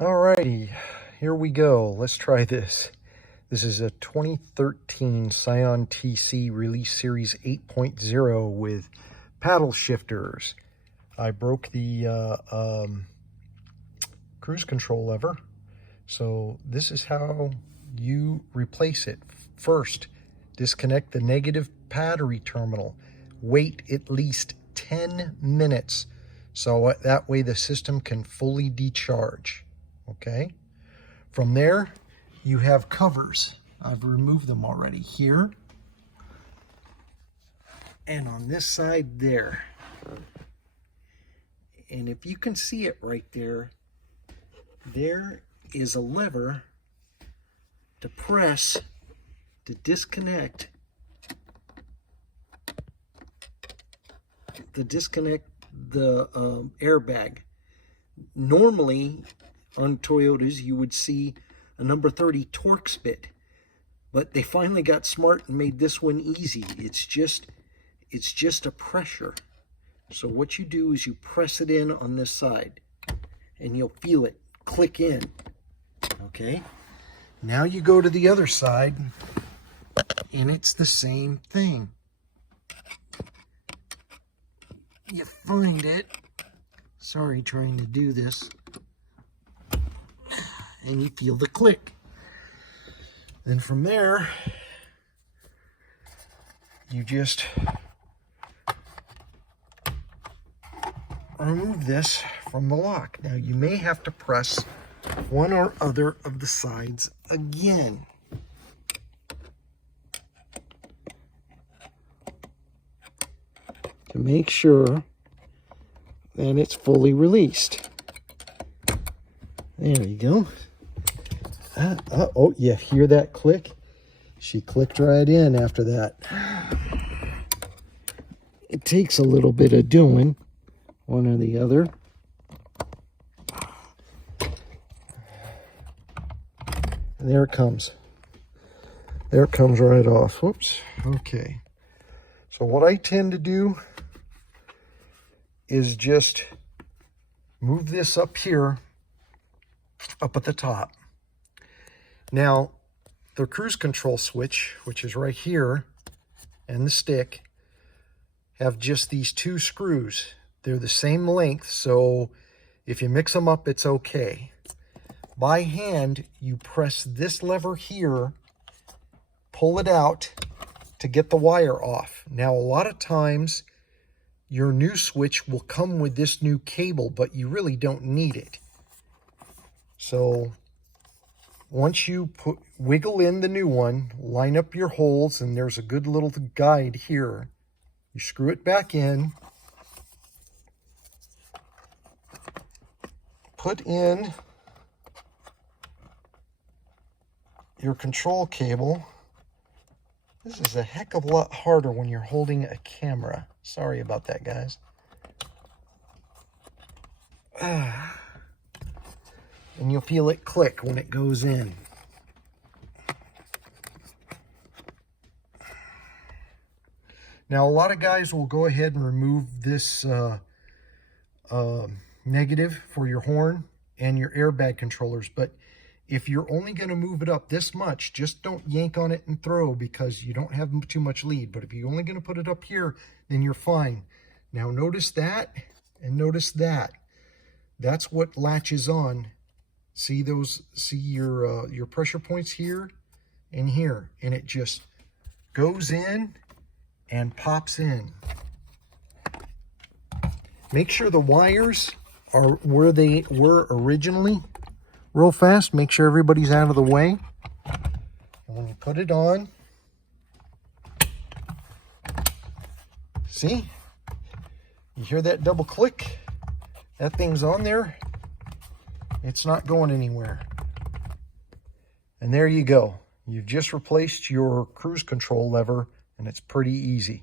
Alrighty, here we go. Let's try this. This is a 2013 Scion TC Release Series 8.0 with paddle shifters. I broke the cruise control lever. So this is how you replace it. First, disconnect the negative battery terminal. Wait at least 10 minutes so that way the system can fully decharge. Okay? From there, you have covers. I've removed them already here. And on this side there. And if you can see it right there, there is a lever to press to disconnect the airbag. Normally on Toyotas you would see a number 30 Torx bit, but they finally got smart and made this one easy. It's just a pressure. So what you do is you press it in on this side and you'll feel it click in. Okay, now you go to the other side and it's the same thing. You find it, sorry trying to do this, and you feel the click. Then from there, you just remove this from the lock. Now you may have to press one or other of the sides again. To make sure that it's fully released. There you go. Oh, you hear that click? She clicked right in after that. It takes a little bit of doing, one or the other. And there it comes. There it comes right off. Whoops. Okay. So what I tend to do is just move this up here, up at the top. Now, the cruise control switch, which is right here, and the stick, have just these two screws. They're the same length, so if you mix them up, it's okay. By hand, you press this lever here, pull it out to get the wire off. Now, a lot of times, your new switch will come with this new cable, but you really don't need it. So once you wiggle in the new one, line up your holes, and there's a good little guide here. You screw it back in, put in your control cable. This is a heck of a lot harder when you're holding a camera. Sorry about that, guys. And you'll feel it click when it goes in. Now, a lot of guys will go ahead and remove this negative for your horn and your airbag controllers, but if you're only going to move it up this much, just don't yank on it and throw, because you don't have too much lead. But if you're only going to put it up here, then you're fine. Now notice that, and notice that. That's what latches on. See those? See your pressure points here and here, and it just goes in and pops in. Make sure the wires are where they were originally. Real fast, make sure everybody's out of the way. And when you put it on, see? You hear that double click? That thing's on there. It's not going anywhere. And there you go. You've just replaced your cruise control lever, and it's pretty easy.